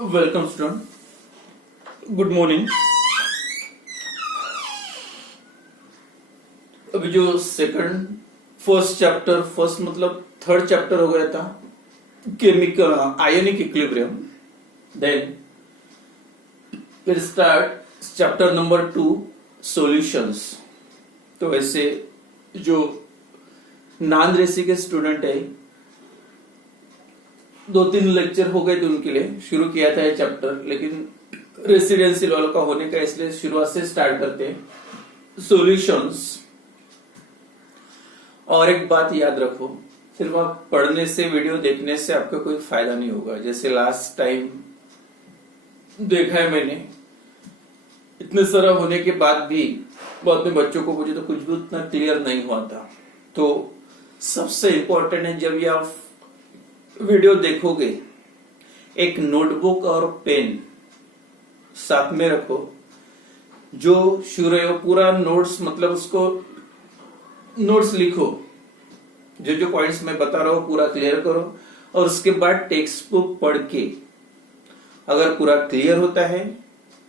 Welcome student, good morning. अभी जो first मतलब थर्ड चैप्टर हो गया था केमिकल आयोनिक इक्विलिब्रियम। देन फिर स्टार्ट चैप्टर नंबर 2 सॉल्यूशंस। तो ऐसे जो नॉन रेसी के स्टूडेंट है, 2-3 लेक्चर हो गए थे उनके लिए शुरू किया था ये चैप्टर, लेकिन रेसिडेंशियल वालों का होने का इसलिए शुरुआत से स्टार्ट करते हैं सॉल्यूशंस। और एक बात याद रखो, सिर्फ आप पढ़ने से वीडियो देखने से आपका कोई फायदा नहीं होगा। जैसे लास्ट टाइम देखा है मैंने, इतने सारा होने के बाद भी बाद में बच्चों को मुझे तो कुछ भी उतना क्लियर नहीं हुआ था। तो सबसे इंपॉर्टेंट है, जब ये आप वीडियो देखोगे एक नोटबुक और पेन साथ में रखो। जो शुरू है वो पूरा नोट्स, मतलब उसको नोट्स लिखो, जो जो पॉइंट्स मैं बता रहा हूं पूरा क्लियर करो। और उसके बाद टेक्स्ट बुक पढ़ के अगर पूरा क्लियर होता है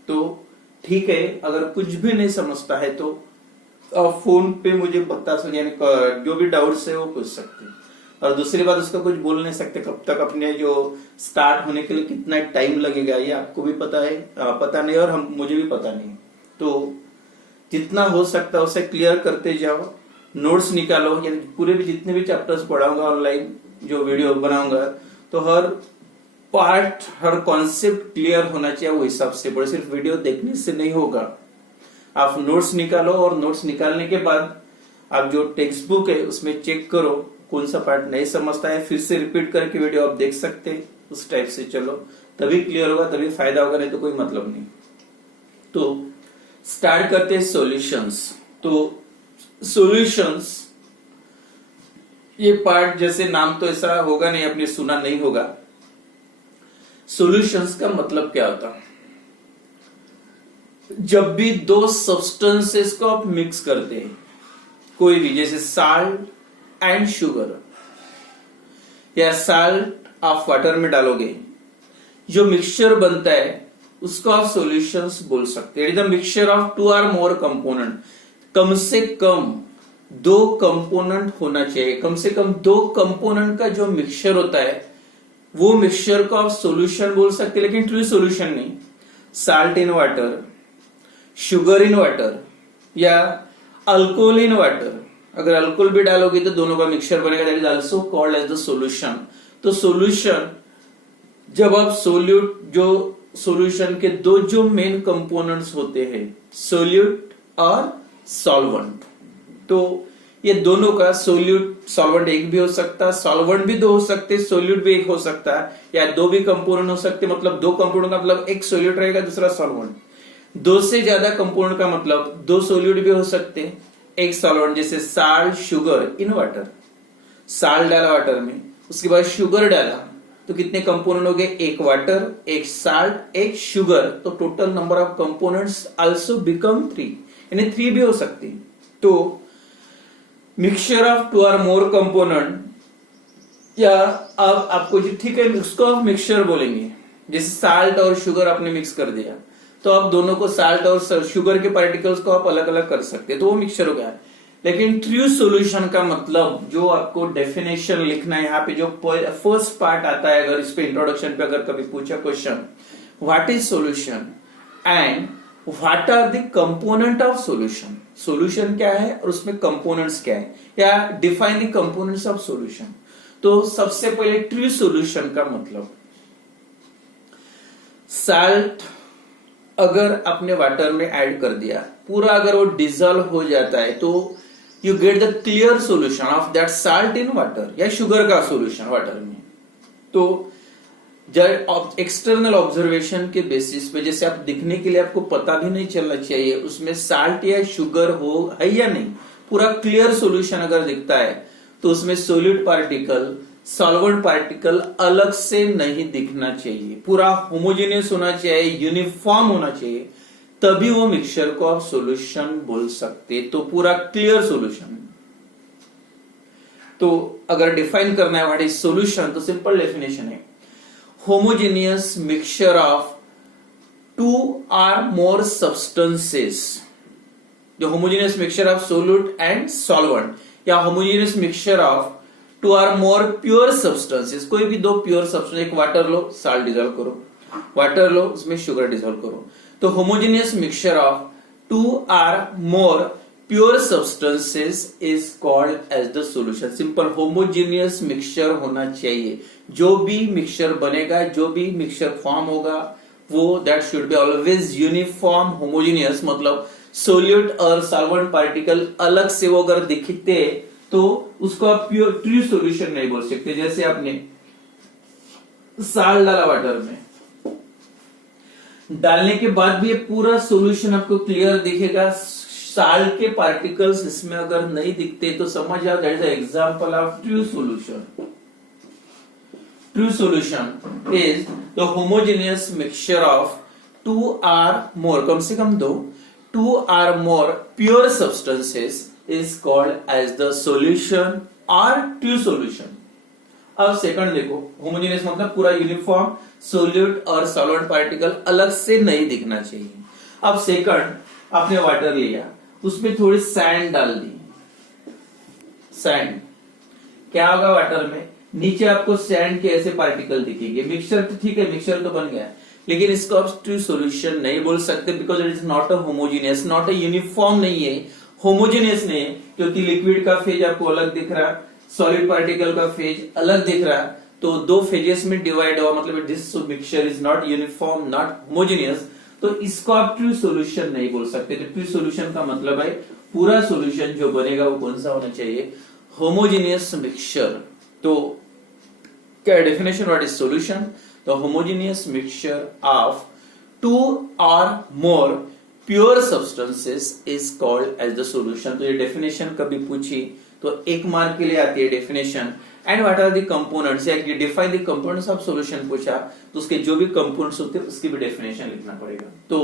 तो ठीक है, अगर कुछ भी नहीं समझता है तो आप फोन पे मुझे बता सकते, यानी जो भी डाउट्स है वो पूछ सकते हैं। और दूसरी बात, उसका कुछ बोल नहीं सकते कब तक अपने जो स्टार्ट होने के लिए कितना टाइम लगेगा, ये आपको भी पता है, पता नहीं, और मुझे भी पता नहीं। तो जितना हो सकता है उसे क्लियर करते जाओ, नोट्स निकालो। यानी पूरे भी जितने भी चैप्टर्स पढ़ाऊंगा ऑनलाइन, जो वीडियो बनाऊंगा, तो हर पार्ट हर कॉन्सेप्ट क्लियर होना चाहिए, वो हिसाब से पढ़ो। सिर्फ वीडियो देखने से नहीं होगा, आप नोट्स निकालो, और नोट्स निकालने के बाद आप जो टेक्स्ट बुक है उसमें चेक करो कौन सा पार्ट नहीं समझता है, फिर से रिपीट करके वीडियो आप देख सकते हैं। उस टाइप से चलो, तभी क्लियर होगा, तभी फायदा होगा, नहीं तो कोई मतलब नहीं। तो स्टार्ट करते हैं सॉल्यूशंस। तो सॉल्यूशंस ये पार्ट, जैसे नाम तो ऐसा होगा नहीं, आपने सुना नहीं होगा। सॉल्यूशंस का मतलब क्या होता है? जब भी दो सब्सटेंसेस को आप मिक्स करते हैं, कोई भी, जैसे साल्ट एंड शुगर, या साल्ट आप वाटर में डालोगे, जो मिक्सचर बनता है उसको आप सॉल्यूशंस बोल सकते हैं। द मिक्सचर ऑफ 2 और मोर कंपोनेंट, कम से कम 2 कंपोनेंट होना चाहिए। कम से कम 2 कंपोनेंट का जो मिक्सचर होता है वो मिक्सचर को आप सॉल्यूशन बोल सकते हैं, लेकिन ट्रू सॉल्यूशन नहीं। Salt in water, sugar in water, या अल्कोहल इन वाटर, अगर अल्कोहल भी डालोगे तो दोनों का मिक्सचर बनेगा, that is also called as the solution. तो सॉल्यूशन, जब आप जो सॉल्यूशन के 2 जो मेन कंपोनेंट्स होते हैं, सोल्यूट और सॉल्वेंट, तो ये दोनों का सॉल्वेंट एक भी हो सकता है, सॉल्वेंट भी 2 हो सकते, सोल्यूट भी एक हो सकता है, या 2 भी कंपोनेंट हो सकते। मतलब 2 कंपोनेंट का मतलब एक सोल्यूट रहेगा, दूसरा सॉल्वेंट। 2 से ज्यादा कंपोनेंट का मतलब 2 सोल्यूट भी हो सकते, एक सॉल्वेंट, जैसे salt sugar in water. Salt डाला वाटर में, उसके बाद शुगर डाला, तो कितने कंपोनेंट हो गए? एक वाटर, एक साल्ट, एक शुगर। तो total number of components also become 3, यानी 3 भी हो सकती। तो मिक्सचर ऑफ 2 और मोर कंपोनेंट, या अब आपको जो ठीक है उसको आप मिक्सचर बोलेंगे। जैसे साल्ट और शुगर आपने मिक्स कर दिया, तो आप दोनों को, साल्ट और शुगर के पार्टिकल्स को आप अलग अलग कर सकते हैं, तो वो मिक्सचर हो गया। लेकिन ट्रू सॉल्यूशन का मतलब, जो आपको डेफिनेशन लिखना है यहाँ पे, जो फर्स्ट पार्ट आता है, अगर इस पे इंट्रोडक्शन पे अगर कभी पूछा question, what is solution and what are the component of solution. Solution क्या है और उसमें कंपोनेंट्स क्या है, या define the components of solution. तो सबसे पहले ट्रू सॉल्यूशन का मतलब, साल्ट अगर आपने वाटर में ऐड कर दिया, पूरा अगर वो डिजॉल्व हो जाता है, तो you get the clear solution of that salt in water, या शुगर का सॉल्यूशन वाटर में। तो जब एक्सटर्नल ऑब्जर्वेशन के बेसिस पे, जैसे आप दिखने के लिए आपको पता भी नहीं चलना चाहिए उसमें साल्ट या शुगर है या नहीं, पूरा क्लियर सॉल्यूशन अगर दिखता है तो उसमें सोल्यूट पार्टिकल, सॉल्वेंट पार्टिकल अलग से नहीं दिखना चाहिए, पूरा होमोजेनियस होना चाहिए, यूनिफॉर्म होना चाहिए, तभी वो मिक्सचर को आप सॉल्यूशन बोल सकते। तो पूरा क्लियर सॉल्यूशन। तो अगर डिफाइन करना है व्हाट इज सॉल्यूशन, तो सिंपल डेफिनेशन है, homogeneous mixture of two or more substances. जो homogeneous mixture of solute and solvent या homogeneous mixture of two or more pure substances, कोई भी दो प्योर सब्सटेंस, एक वाटर लो, साल्ट डिजोल्व करो, water लो, उसमें शुगर डिजोल्व करो, तो homogeneous mixture of two or more pure substances is called as the solution. Simple homogeneous mixture होना चाहिए, जो भी मिक्सचर बनेगा, जो भी मिक्सचर फॉर्म होगा वो that should be always uniform homogeneous, मतलब सोल्यूट और सॉल्वेंट पार्टिकल अलग से वो अगर दिखते तो उसको आप प्योर ट्रू सॉल्यूशन नहीं बोल सकते। जैसे आपने साल्ट डाला वाटर में, डालने के बाद भी ये पूरा सॉल्यूशन आपको क्लियर दिखेगा, साल्ट के पार्टिकल्स इसमें अगर नहीं दिखते तो समझ आओ that is the example of true solution. True solution is the homogeneous mixture of two or more, कम से कम दो, two or more pure substances is called as the solution or true solution. अब सेकंड देखो, homogeneous मतलब पूरा uniform, solute और solvent particle अलग से नहीं दिखना चाहिए। अब सेकंड, आपने वाटर लिया, उसमें थोड़ी सैंड डाल दी, सैंड, क्या होगा वाटर में, नीचे आपको सैंड के ऐसे पार्टिकल दिखेंगे। मिक्सचर तो ठीक है, मिक्सचर तो बन गया, लेकिन इसको आप ट्रू सॉल्यूशन नहीं बोल सकते because it is not a homogeneous, not a uniform नहीं है, होमोजेनियस नहीं है, क्योंकि लिक्विड का फेज आपको अलग दिख रहा, सॉलिड पार्टिकल का फेज अलग दिख रहा, तो दो फेजेस में डिवाइड हुआ, मतलब this mixture is not uniform, not homogeneous, तो इसको आप ट्रू सॉल्यूशन नहीं बोल सकते। तो ट्रू सॉल्यूशन का मतलब है पूरा सॉल्यूशन जो बनेगा वो कौन सा होना चाहिए, होमोजेनियस मिक्सचर। तो क्या definition, what is solution, the homogeneous mixture of two और more pure substances is called as the solution. तो ये डेफिनेशन कभी पूछी तो 1 मार्क के लिए आती है definition. And what are the components, या define the components of solution पूछा तो उसके जो भी कंपोनेंट्स होते हैं उसकी भी डेफिनेशन लिखना पड़ेगा। तो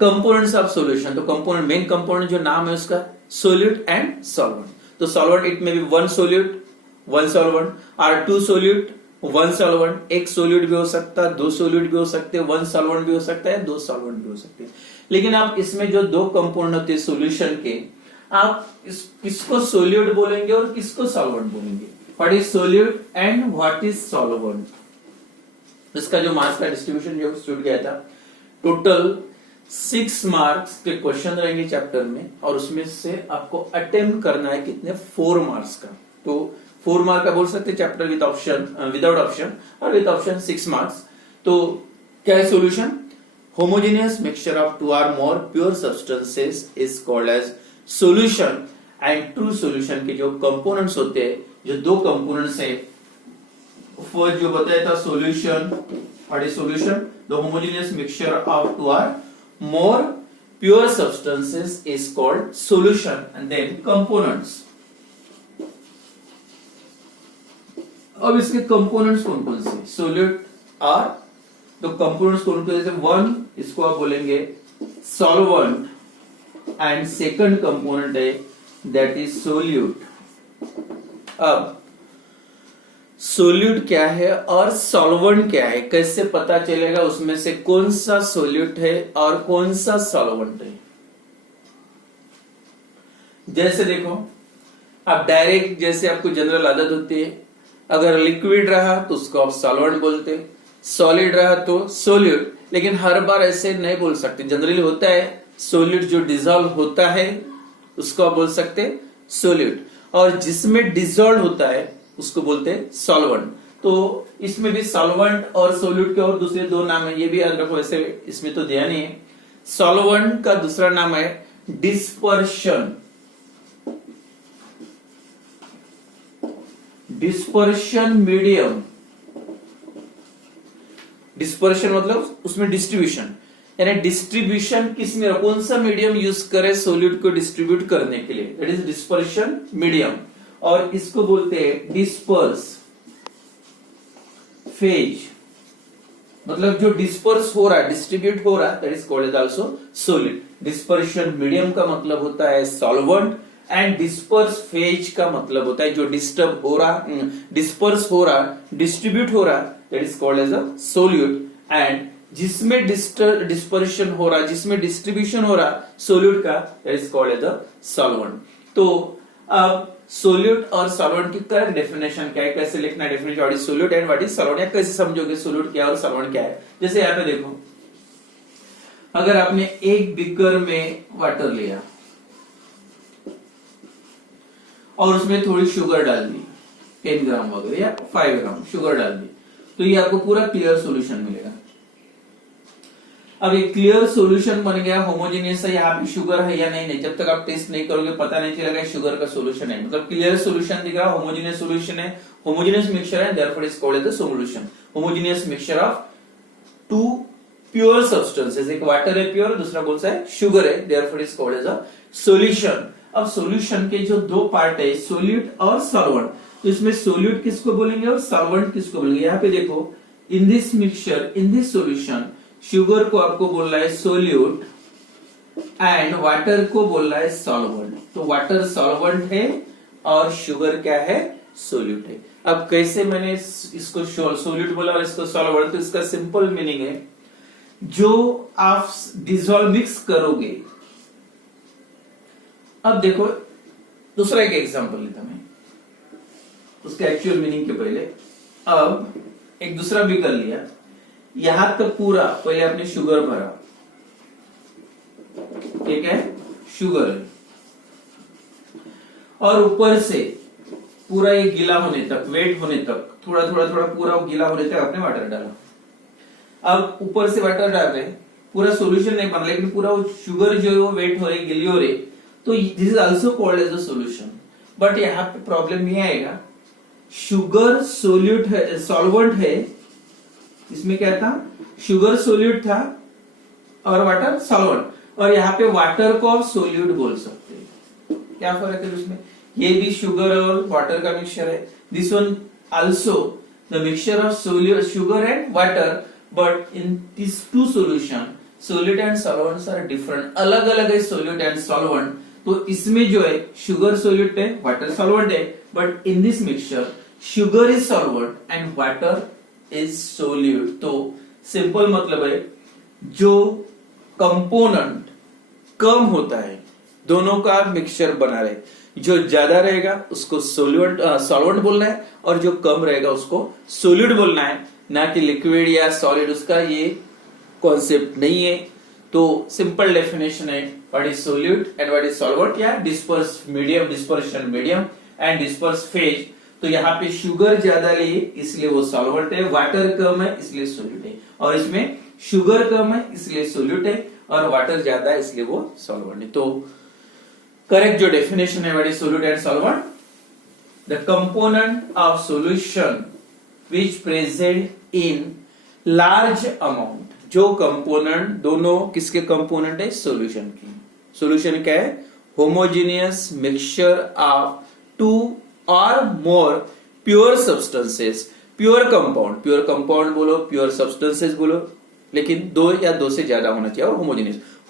कंपोनेंट्स ऑफ सॉल्यूशन, तो कंपोनेंट, मेन कंपोनेंट जो नाम है उसका सोल्यूट एंड सॉल्वेंट। तो सॉल्वेंट इट में be one solute one solvent, और टू सोल्यूट वन सॉल्वेंट, एक सोल्यूट भी हो सकता है, दो सोल्यूट भी हो सकते हैं, वन सॉल्वेंट भी हो सकता है, दो सॉल्वेंट भी हो सकते हैं। लेकिन आप इसमें जो दो कंपोनेंट होते हैं सॉल्यूशन के, आप किसको सोल्यूट बोलेंगे और किसको सॉल्वेंट बोलेंगे, what is solute and what is solvent. इसका जो मार्क्स का डिस्ट्रीब्यूशन जो छूट गया था, टोटल 6 मार्क्स के क्वेश्चन रहेंगे चैप्टर में, और उसमें से आपको अटेम्प्ट करना है कितने, 4 मार्क्स का। तो 4 मार्क का बोल सकते हैं chapter with option, without option, और विद ऑप्शन 6 मार्क्स। तो क्या है solution, homogeneous mixture of two और more pure substances is called as solution. And true solution के जो कंपोनेंट्स होते हैं, जो दो कंपोनेंट्स है, फर्स्ट जो बताया था solution, what is solution, the homogeneous mixture of two और more pure substances is called solution, and then components. अब इसके कंपोनेंट्स कौन कौन से, सोल्यूट और, तो कंपोनेंट्स कौन कौन से, वन इसको आप बोलेंगे सॉल्वेंट, एंड सेकंड कंपोनेंट है दैट इज सोल्यूट। अब सोल्यूट क्या है और सॉल्वेंट क्या है, कैसे पता चलेगा उसमें से कौन सा सोल्यूट है और कौन सा सॉल्वेंट है। जैसे देखो, आप डायरेक्ट, जैसे आपको जनरल आदत होती है, अगर लिक्विड रहा तो उसको आप सॉल्वेंट बोलते, सॉलिड रहा तो सोल्यूट, लेकिन हर बार ऐसे नहीं बोल सकते। जनरली होता है सोल्यूट जो डिसॉल्व होता है उसको आप बोल सकते सोल्यूट, और जिसमें डिसॉल्व होता है उसको बोलते सॉल्वेंट। तो इसमें भी सॉल्वेंट और सोल्यूट के और दूसरे दो नाम है, ये भी याद रखो, ऐसे इसमें तो ध्यान नहीं है। सॉल्वेंट का दूसरा नाम है डिस्पर्शन, डिस्पर्शन मीडियम। डिस्पर्शन मतलब उसमें डिस्ट्रीब्यूशन, यानी डिस्ट्रीब्यूशन किसमें, कौन सा मीडियम यूज करे सोल्यूट को डिस्ट्रीब्यूट करने के लिए, दैट इज डिस्पर्शन मीडियम। और इसको बोलते हैं डिस्पर्स फेज, मतलब जो डिस्पर्स हो रहा है, डिस्ट्रीब्यूट हो रहा है, that is called as also solid. Dispersion medium का मतलब होता है सॉल्वेंट, एंड डिस्पर्स फेज का मतलब होता है जो डिस्टर्ब हो रहा, डिस्पर्स हो रहा, डिस्ट्रीब्यूट हो रहा, that is called as a solute. And जिसमें डिस्पर्शन हो रहा, जिसमें डिस्ट्रीब्यूशन हो रहा सोल्यूट का, that is called as a solvent. तो अब सोल्यूट और सॉल्वेंट की करेक्ट डेफिनेशन क्या है, कैसे लिखना है definition, what is solute and what is solvent, या कैसे समझोगे सोल्यूट क्या है और सॉल्वेंट क्या है. जैसे यहाँ पे देखो, अगर आपने एक बिकर में वाटर लिया और उसमें थोड़ी शुगर डाल दी, 10 ग्राम वगैरह या 5 ग्राम शुगर डाल दी, तो ये आपको पूरा क्लियर सॉल्यूशन मिलेगा. अब ये क्लियर सॉल्यूशन बन गया, होमोजेनियस है, यहाँ पे शुगर है या नहीं, जब तक आप टेस्ट नहीं करोगे पता नहीं चलेगा शुगर का सॉल्यूशन है. मतलब क्लियर सॉल्यूशन दिख रहा, होमोजेनियस सॉल्यूशन है, होमोजेनियस मिक्सचर है, therefore is called as the solution. Homogeneous mixture of two pure substances, एक वाटर है प्योर, दूसरा कौन सा है, शुगर है, therefore is called as a solution. अब सॉल्यूशन के जो दो पार्ट है, सोल्यूट और सॉल्वेंट, तो इसमें सोल्यूट किसको बोलेंगे और सॉल्वेंट किसको बोलेंगे. यहाँ पे देखो, in this mixture, in this solution, sugar को आपको बोलना है सोल्यूट एंड वाटर को बोलना है सॉल्वेंट. तो वाटर सॉल्वेंट है और शुगर क्या है, सोल्यूट है. अब कैसे मैंने इसको सोल्यूट बोला और इसको सॉल्वेंट, तो इसका सिंपल मीनिंग है, जो आप डिसॉल्व मिक्स करोगे. अब देखो दूसरा एक एग्जांपल लेता मैं, उसका एक्चुअल मीनिंग के पहले. अब एक दूसरा बीकर लिया, यहां तक पूरा पहले आपने शुगर भरा, ठीक है, शुगर, और ऊपर से पूरा ये गीला होने तक, वेट होने तक, थोड़ा थोड़ा थोड़ा पूरा गीला होने तक आपने वाटर डाला. अब ऊपर से वाटर डाल रहे, पूरा सॉल्यूशन नहीं बना, लेकिन पूरा वो शुगर जो है वो वेट हो रही, गिली हो रही, तो this is also called as a solution. But यहाँ पे प्रॉब्लम ये आएगा, शुगर सोल्यूट है, सॉल्वेंट है, इसमें क्या था, शुगर सोल्यूट था और वाटर सॉल्वेंट, और यहाँ पे वाटर को आप सोल्यूट बोल सकते हैं. क्या फर्क है उसमें, ये भी शुगर और वाटर का मिक्सचर है, this one also the mixture of sugar and water, but in this two solution solute and solvents are different, अलग अलग है सोल्यूट एंड सॉल्वेंट. तो इसमें जो है शुगर सोल्यूट है, वाटर सॉल्वेंट है, but in this mixture sugar is solvent and water is solute. तो सिंपल मतलब है, जो कंपोनेंट कम होता है दोनों का मिक्सचर बना रहे, जो ज्यादा रहेगा उसको सॉल्वेंट बोलना है, और जो कम रहेगा उसको सोल्यूट बोलना है, ना कि लिक्विड या सॉलिड. उसका ये कॉन्सेप्ट नहीं है. तो सिंपल डेफिनेशन है, what is solute and what is solvent, या disperse medium, dispersion medium and disperse phase. तो यहाँ पे शुगर ज्यादा लिए इसलिए वो सॉल्वेंट है, वाटर कम है इसलिए सोल्यूट है, और इसमें शुगर कम है इसलिए सोल्यूट है, और वाटर ज्यादा है इसलिए वो सॉल्वेंट है. तो करेक्ट जो डेफिनेशन है, what is solute and solvent, the component of solution which present in large amount. जो कंपोनेंट, दोनों किसके कंपोनेंट है, सॉल्यूशन की. सॉल्यूशन क्या है, होमोजेनियस मिक्सचर ऑफ टू और more pure substances, pure compound, pure compound बोलो, प्योर सब्सटेंसेस बोलो, लेकिन दो या दो से ज्यादा होना चाहिए. और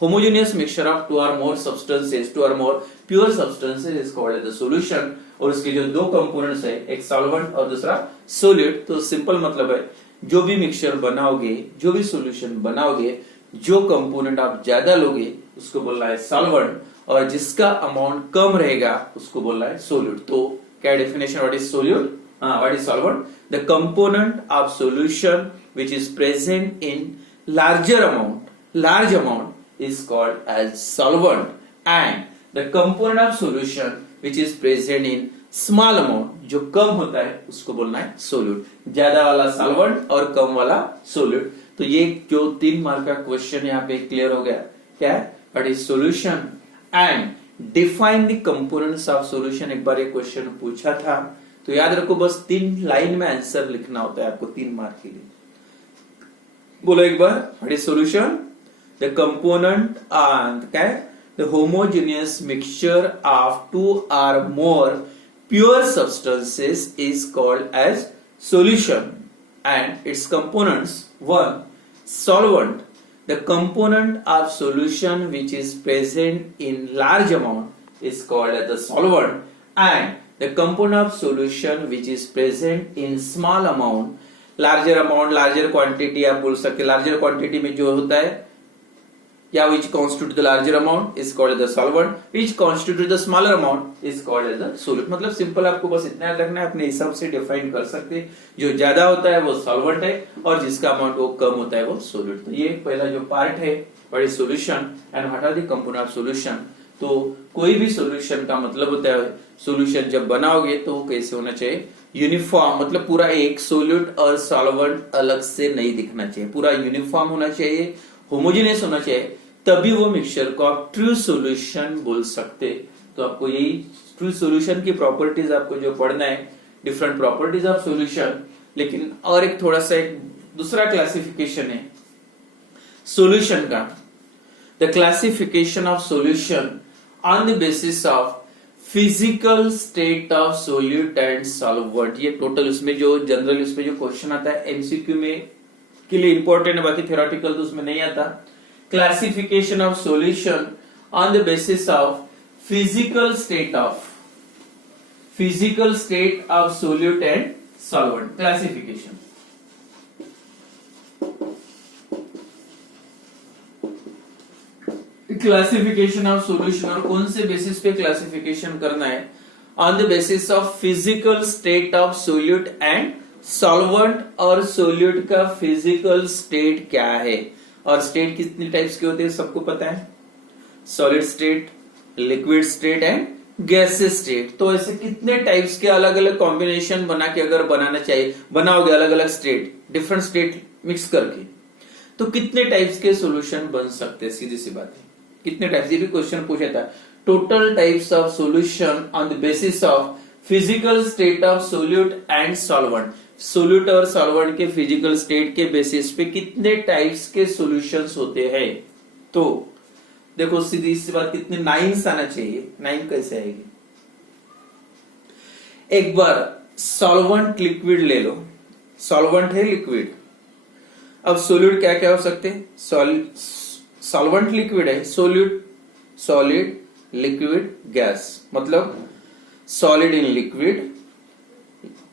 होमोजेनियस मिक्सचर ऑफ टू और मोर सब्सटेंसेस, टू और more pure substances is called as the solution. और उसके जो दो कंपोनेंट्स है, एक सॉल्वेंट और दूसरा सोल्यूट. तो सिंपल मतलब है, जो भी मिक्सचर बनाओगे, जो भी सॉल्यूशन बनाओगे, जो कंपोनेंट आप ज्यादा लोगे उसको बोलना है सॉल्वेंट, और जिसका अमाउंट कम रहेगा उसको बोलना है सोल्यूट. तो क्या definition, what is solute, what is solvent, the component of solution which is present in larger amount, large amount is called as solvent, and the component of solution which is present in small amount, जो कम होता है उसको बोलना है solute. ज्यादा वाला solvent और कम वाला solute. तो ये जो 3 मार्क का क्वेश्चन यहाँ पे क्लियर हो गया. क्या है, what is solution and define the components of solution. एक बार ये क्वेश्चन पूछा था, तो याद रखो, बस 3 लाइन में आंसर लिखना होता है आपको 3 मार्क के लिए. बोलो एक बार, what is solution, the component and क्या है, the homogeneous mixture of 2 or more pure substances is called as solution, and its components. 1. Solvent, the component of solution which is present in large amount is called as the solvent, and the component of solution which is present in small amount, larger quantity आप बोल सकते, larger quantity में जो होता है या which constitute the larger amount is called as the solvent, which constitute the smaller amount is called as the solute. मतलब simple आपको बस इतना याद रखना है, अपने हिसाब से डिफाइन कर सकते हैं, जो ज्यादा होता है वो सॉल्वेंट है और जिसका अमाउंट वो कम होता है वो सोल्यूट। तो ये पहला जो पार्ट है बड़ी solution and what are the component of solution. तो कोई भी सोल्यूशन का मतलब होता है सोल्यूशन जब बनाओगे तो कैसे होना चाहिए, यूनिफॉर्म, मतलब पूरा एक सोल्यूट और सॉल्वेंट अलग से नहीं दिखना चाहिए, पूरा यूनिफॉर्म होना चाहिए, होमोजेनियस होना चाहिए, तभी वो मिक्सचर को आप ट्रू सॉल्यूशन बोल सकते। तो आपको यही ट्रू सॉल्यूशन की प्रॉपर्टीज आपको जो पढ़ना है, डिफरेंट प्रॉपर्टीज ऑफ सॉल्यूशन। लेकिन और एक थोड़ा सा एक दूसरा क्लासिफिकेशन है सॉल्यूशन का, the classification of solution on the basis of physical state of solute and solvent. ये टोटल उसमें जो जनरल उसमें जो क्वेश्चन आता है एमसीक्यू में के लिए इंपॉर्टेंट है, बाकी थ्योरेटिकल तो उसमें नहीं आता। Classification of solution on the basis of physical state of solute and solvent, classification. Classification of solution, और कौन से बेसिस पे क्लासिफिकेशन करना है, on the basis of physical state of solute and solvent, और सोल्यूट का फिजिकल स्टेट क्या है। और स्टेट कितने टाइप्स के होते हैं सबको पता है, solid state, liquid state and gases state. तो ऐसे कितने टाइप्स के अलग अलग कॉम्बिनेशन बना के अगर बनाना चाहिए, बनाओगे अलग अलग स्टेट, डिफरेंट स्टेट मिक्स करके, तो कितने टाइप्स के सॉल्यूशन बन सकते हैं, सीधी सी बात है कितने टाइप्स। ये भी क्वेश्चन पूछा था, total types of solution on the basis of physical state of solute and solvent. Solute और सॉल्वेंट के फिजिकल स्टेट के बेसिस पे कितने टाइप्स के सॉल्यूशंस होते हैं। तो देखो सीधी सी बात, कितने 9 आना चाहिए, 9 कैसे आएगी। एक बार सॉल्वेंट लिक्विड ले लो, सॉल्वेंट है लिक्विड, अब सोल्यूट क्या क्या हो सकते हैं, सॉल्वेंट लिक्विड है, सोल्यूट सॉलिड लिक्विड गैस, मतलब solid in liquid,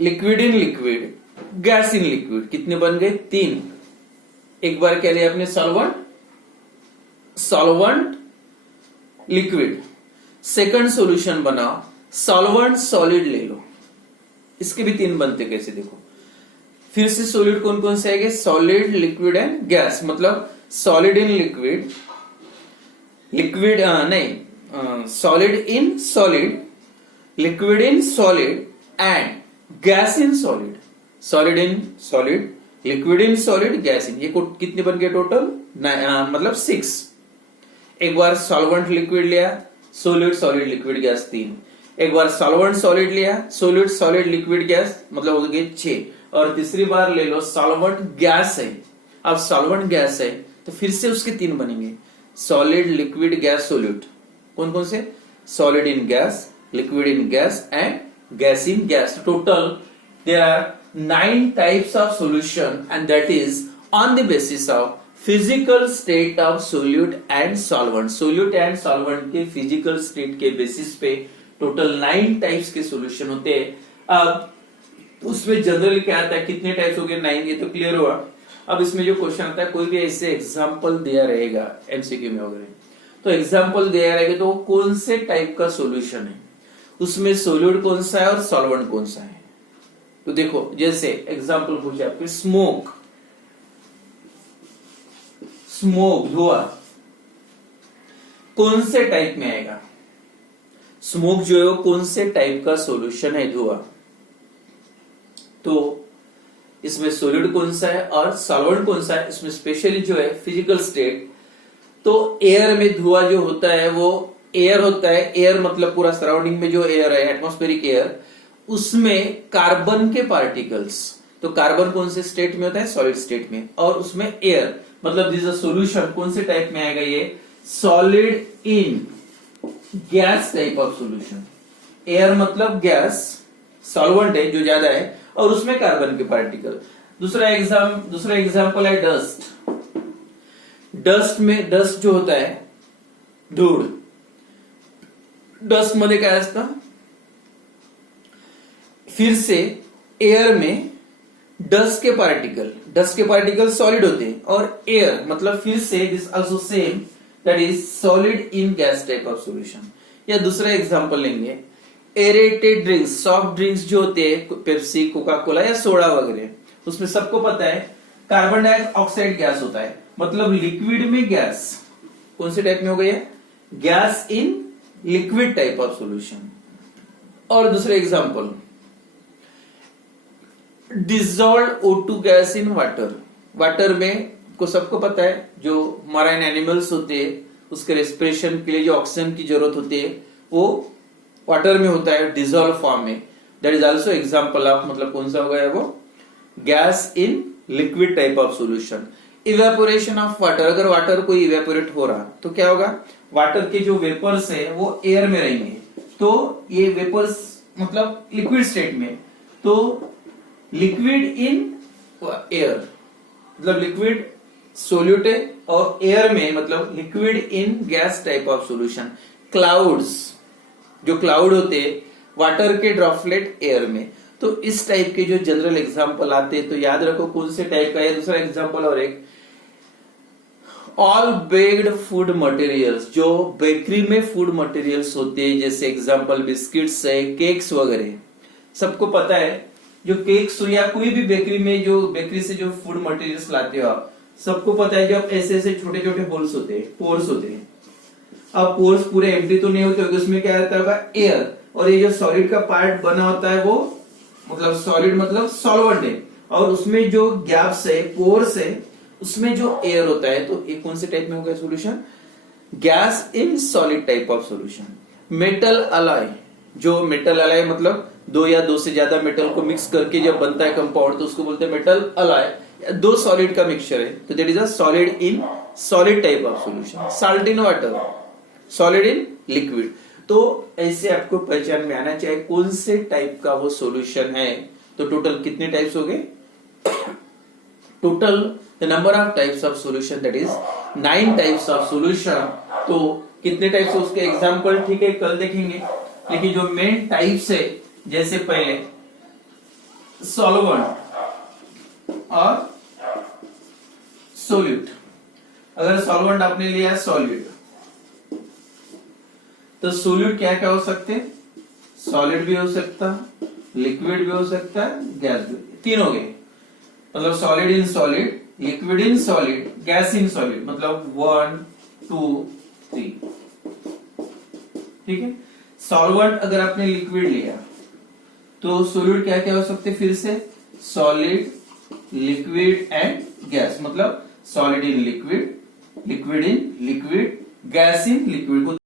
liquid in liquid, gas in liquid. कितने बन गए, 3। एक बार क्या लिया आपने, सॉल्वेंट लिक्विड। सेकंड सॉल्यूशन बनाओ, सॉल्वेंट सॉलिड ले लो, इसके भी 3 बनते, कैसे देखो। फिर से सॉलिड कौन कौन से आएंगे, सॉलिड लिक्विड एंड गैस, मतलब सॉलिड इन लिक्विड, लिक्विड नहीं, solid in solid, liquid in solid and gas in solid, solid in solid, liquid in solid, gas in. ये कितने बन गए टोटल, मतलब 6। एक बार सॉल्वेंट लिक्विड लिया, सोल्यूट सॉलिड लिक्विड गैस 3। एक बार सॉल्वेंट सॉलिड लिया, सोल्यूट सॉलिड लिक्विड गैस, मतलब हो गए 6। और तीसरी बार ले लो सॉल्वेंट गैस है, अब सॉल्वेंट गैस है तो फिर से उसके 3 बनेंगे, सॉलिड लिक्विड गैस सोल्यूट। कौन कौन से, solid in gas, liquid in gas and gas in gas. Total there are 9 types of solution, and that is on the basis of physical state of solute and solvent. Solute and solvent के physical state के basis पे total 9 types के solution होते हैं। अब उसमें generally क्या आता है, कितने टाइप्स हो गए, 9, ये तो क्लियर हुआ। अब इसमें जो क्वेश्चन आता है, कोई भी ऐसे एग्जाम्पल दिया रहेगा एमसीक्यू में वगैरह, तो एग्जाम्पल दिया रहेगा तो कौन से टाइप का सोल्यूशन है, उसमें सोल्यूट कौन सा है और सॉल्वेंट कौन सा है। तो देखो जैसे एग्जांपल पूछे आपके, स्मोक, धुआं कौन से टाइप में आएगा, स्मोक जो है कौन से टाइप का सॉल्यूशन है, धुआं। तो इसमें सोल्यूट कौन सा है और सॉल्वेंट कौन सा है, इसमें स्पेशली जो है फिजिकल स्टेट। तो एयर में धुआं जो होता है वो एयर होता है, एयर मतलब पूरा सराउंडिंग में जो एयर है, एटमॉस्फेरिक एयर, उसमें कार्बन के पार्टिकल्स। तो कार्बन कौन से स्टेट में होता है, सॉलिड स्टेट में, और उसमें एयर, मतलब दिस इज अ सॉल्यूशन कौन से टाइप में आएगा, ये solid in gas type of solution. Air मतलब गैस, सॉल्वेंट है जो ज्यादा है, और उसमें कार्बन के पार्टिकल। दूसरा एग्जांपल है डस्ट। डस्ट में, डस्ट जो होता है धूल, डस्ट मध्ये काय असतं, फिर से एयर में डस्ट के पार्टिकल सॉलिड होते हैं, और एयर मतलब फिर से this also same, that is solid in gas type of solution. या दूसरा एग्जांपल लेंगे, एरेटेड ड्रिंक्स, सॉफ्ट ड्रिंक्स जो होते हैं, पेप्सी, कोका कोला या सोडा वगैरह, उसमें सबको पता है कार्बन डाइऑक्साइड गैस होता है, मतलब लिक्विड में गैस कौन से टाइप में हो गई है, gas in liquid type of solution. और दूसरा example, dissolve O2 gas in water में को सबको पता है जो मराइन एनिमल्स होते हैं उसके रेस्पिरेशन के लिए जो ऑक्सीजन की जरूरत होती है वो वाटर में होता है डिजॉल्व फॉर्म में, that is also example of, मतलब कौन सा हो गया वो, gas in liquid type of solution. Evaporation of water, अगर वाटर को इवेपोरेट हो रहा तो क्या होगा, वाटर के जो वेपर्स है वो एयर में रहेंगे, तो ये वेपर्स मतलब लिक्विड स्टेट में, तो लिक्विड इन एयर मतलब लिक्विड सोल्यूट है, और एयर में मतलब liquid in gas type of solution. Clouds, जो क्लाउड होते वाटर के ड्रॉपलेट एयर में, तो इस टाइप के जो जनरल एग्जांपल आते हैं तो याद रखो कौन से टाइप का है। दूसरा एग्जांपल और एक, ऑल बेक्ड फूड मटेरियल्स, जो बेकरी में फूड मटेरियल्स होते हैं, जैसे एग्जांपल बिस्किट्स है, केक्स वगैरह, सबको पता है जो केक्स या कोई भी बेकरी में जो बेकरी से जो फूड मटेरियल्स लाते हो आप, सबको पता है जब ऐसे ऐसे छोटे छोटे होल्स होते हैं, पोर्स होते हैं। अब पोर्स पूरे एम्प्टी तो नहीं होते, उसमें क्या रहता होगा, एयर, और ये जो सॉलिड का पार्ट बना होता है वो मतलब सॉलिड मतलब सॉल्वेंट है, और उसमें जो गैप्स है, पोर्स है, उसमें जो एयर होता है, तो ये कौन से टाइप में होगा solution, gas in solid type of solution. Metal alloy, जो मेटल अलॉय मतलब दो या दो से ज्यादा मेटल को मिक्स करके जब बनता है कंपाउंड तो उसको बोलते हैं मेटल अलॉय, दो सॉलिड का मिक्सचर है, तो that is a solid in solid type of solution. Salt in water, solid in liquid. तो ऐसे आपको पहचान में आना चाहिए कौन से टाइप का वो सॉल्यूशन है। तो टोटल कितने टाइप्स हो गए, total the number of types of solution that is 9 types of solution. तो कितने टाइप्स है उसके एग्जांपल ठीक है कल देखेंगे, लेकिन जो मेन टाइप्स है, जैसे पहले सॉल्वेंट और सोल्यूट। अगर सॉल्वेंट आपने लिया सॉलिड, तो सोल्यूट क्या क्या हो सकते हैं, सॉलिड भी हो सकता, लिक्विड भी हो सकता है, गैस भी, तीन हो गए, मतलब solid in solid, liquid in solid, gas in solid, मतलब 1 2 3, ठीक है। सॉल्वेंट अगर आपने लिक्विड लिया तो सोल्यूट क्या क्या हो सकते, फिर से सॉलिड, लिक्विड एंड गैस, मतलब solid in liquid, liquid in liquid, gas in liquid को